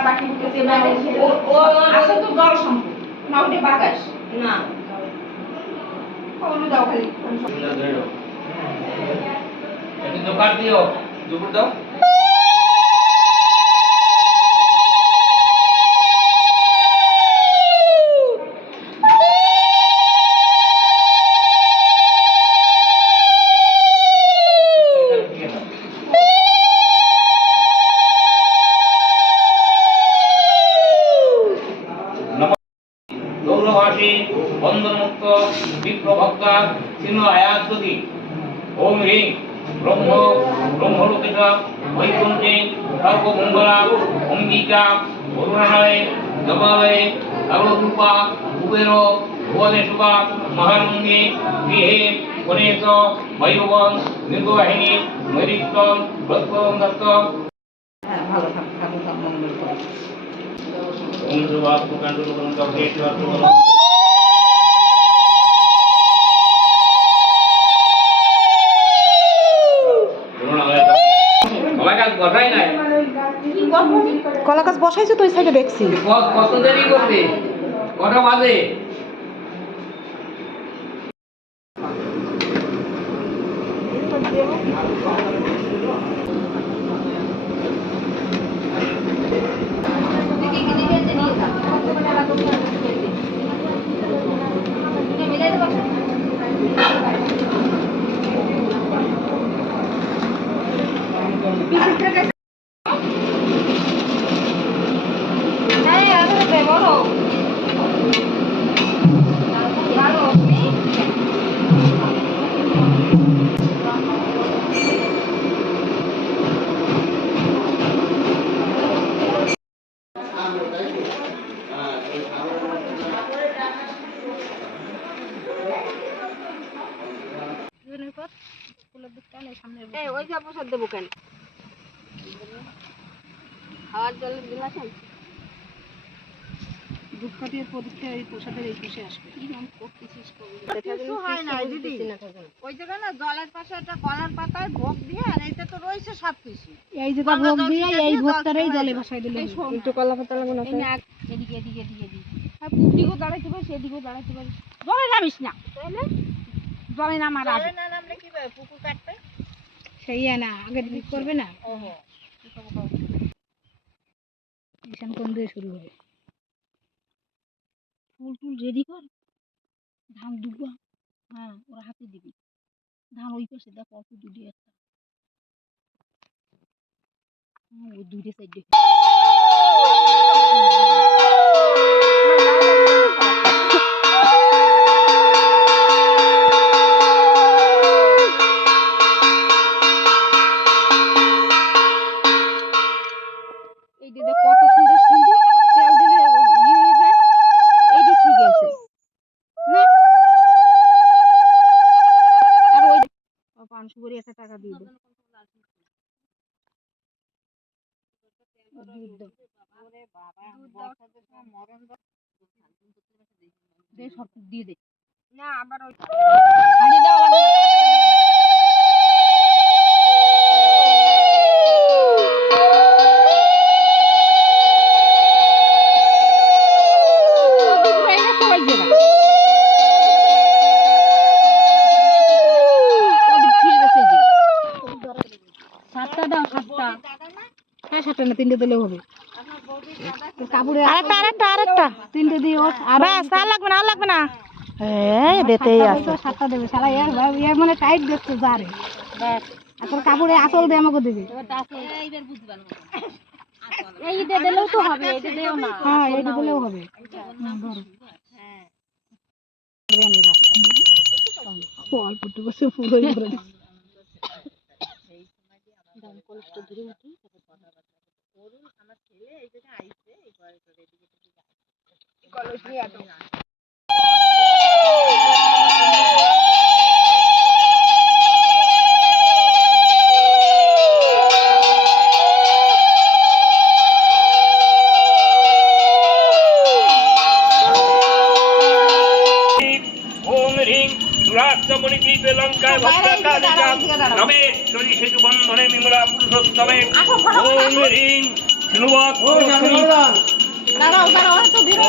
বাকি বুকেতে ও আসলে তো জল সম্পদ না ওটা বাতাস না ওগুলো দাও খালি একটু দোকান দিও দুপুর দাও গৌরভাসী বন্ধনমুক্ত বিপ্রভক্তা চিহ্ন আয়াতী ওম হ্রিং ব্রহ্ম ব্রহ্মলোকেশ বৈকুণ্ঠে সর্বমঙ্গলা অঙ্গিকা অরুণালয়ে জবালয়ে কালরূপা কুবের ভুবনেশ্বরা মহানন্দে গৃহে গণেশ ভৈরবন মৃগবাহিনী নৈরিত্যম প্রত্যম দত্ত ভালো থাকুন মঙ্গল করে ওম সুভাষ প্রকাণ্ডলকরণ কর্তেশ্বর কলা গাছ বসাইছো তো ওই সাইডে দেখছি কত দেরি করবে কটা বাজে ওই যে প্রসাদ দেবো কেন খাওয়ার জলের গ্লাস আছে ধূপকাঠির পরীক্ষা এই প্রসাদের এই পাশে আসবে ওই জায়গায় না জলের পাশে একটা কলার পাতায় ভোগ দিয়ে আর এইটা তো রয়েছে সব কিছু এই যে ভোগ দিয়ে এই ভোগটারই জলে বসাই দিলে একটু কলা পাতা লাগানো এদিকে এদিকে এদিকে আর পুকুরিকেও দাঁড়াইতে পারিস এদিকেও দাঁড়াইতে পারিস জলে নামিস না তাহলে জলে নামার আগে না নামলে কি হবে পুকুর কাটবে সেই না আগে দিক করবে না মিশন কোন দিয়ে শুরু হবে ফুল টুল রেডি কর ধান দুবা হ্যাঁ ওরা হাতে দিবি ধান ওই পাশে দেখো অল্প দুটি একটা ওই দুইটা সাইড কত সুন্দর সুন্দর তেল দিলে ইয়ে হয়ে যায় এইটা ঠিক আছে না আর ওই 500 করে একটা টাকা দিয়ে দেব দে সব দিয়ে দে না আবার ওই হাঁড়ি দেওয়া লাগবে তিনটে দিলেও হবে আরেকটা তিনটে দিয়ে আর লাগবে না লাগবে না হ্যাঁ দেতেই আছে 7টা দেবে শালা এর মানে টাইট দেখছো যারে আর তোর কাপড়ে আসল দিয়ে আমাকে দিবি এইবার বুঝবা না এইটা দিলেও তো হবে এইটা দিও না হ্যাঁ এইটা দিলেও হবে ধরো হ্যাঁ আমি রাখছি অল্পটুকু সে পুরোই করে দিচ্ছি দাম কষ্ট ধরে উঠি করুন আমার ছেলে এই যে আইছে এই ঘরে করে এদিকে এই কলেজ নিয়ে আটো ওম হ্রিং সুরাষ্ট্রমণিদ্বীপে লঙ্কায় ভক্তকালিকা রমেশ্বরী সেতু বন্ধনে বিমলা পুরুষোত্তমে ওম হ্রিং শ্রীবাদ দাঁড়াও দাঁড়াও তো বেরো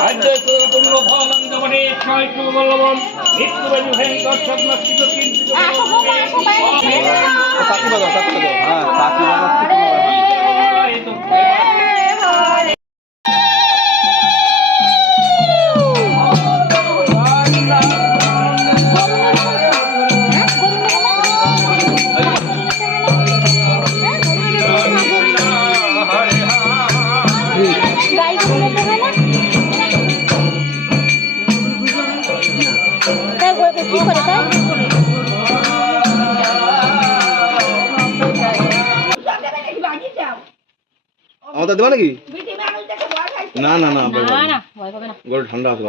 রাজ্যে পূর্ণ ফলং জমনে ছয় বল্লভম নিত্যবায়ু ভয়ঙ্কর সদনক্ষিত কিন্তু আসো বৌমা আসো বাইরে চাকরি বাজাও হ্যাঁ চাকরি বাজাচ্ছে আমাদের দেবা নাকি না না না গরু ঠান্ডা আছে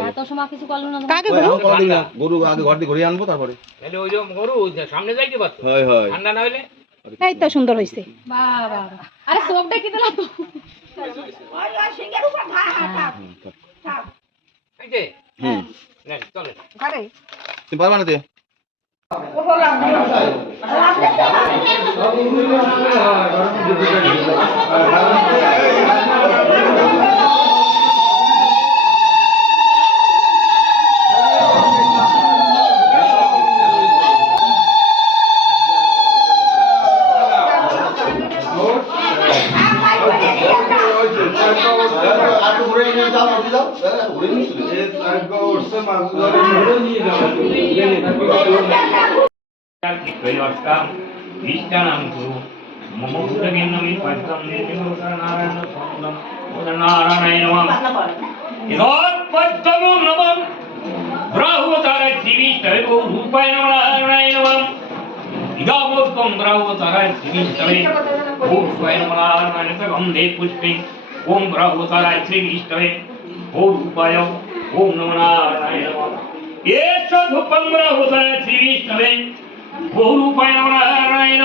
কাকে ওই, আমি কোনোদিন না। গরু আগে ঘর দিয়ে ঘুরিয়ে আনবো তারপরে তাহলে ওই যে গরু সামনে যাইতে পারতো হয় হয় ঠান্ডা না হইলে এই তো সুন্দর হইছে বাহ বাহ আরে চোখটা কি দিলা তো সিংহের উপর থাক থাক এই যে হুম নেন, চলে ঘরে তুমি পারবা না তে ओम ब्रह्मचाराय श्री विष्णवे ओम रूपाय ओम नमो नारायण एष धूपं ब्रह्मचाराय श्री विष्णवे ओम रूपाय नमो नारायण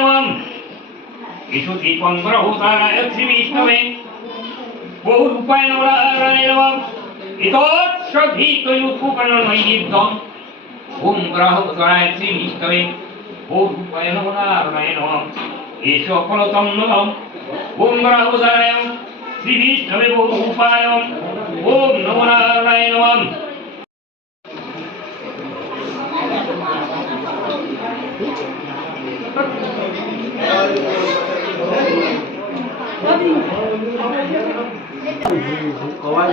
एषो दीपं ब्रह्मचाराय श्री विष्णवे ओम रूपाय नमो नारायण एतत्सधीकयुक्तकर्णमयिद्धम् ओम ब्रह्मचाराय श्री विष्णवे ओम रूपाय नमो नारायण एषो फलतं नमः ओम ब्रह्मचाराय श्री विष्णवे रूपाय ओम नमो नारायण কবাই